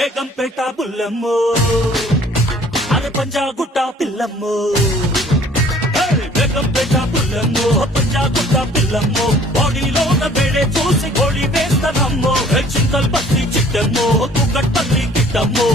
బేగంపేట బుల్లమ్మో అరే పంజాగుట్ట పిల్లమ్మో బేగంపేట బుల్లమ్మో పంజాగుట్ట పిల్లమ్మో బాడీలో వేడే చూసి గోళీ వేస్తానమ్మో చింతల్ బస్తి చిట్టమ్మో కుక్కట్పల్లి గిట్టమ్మో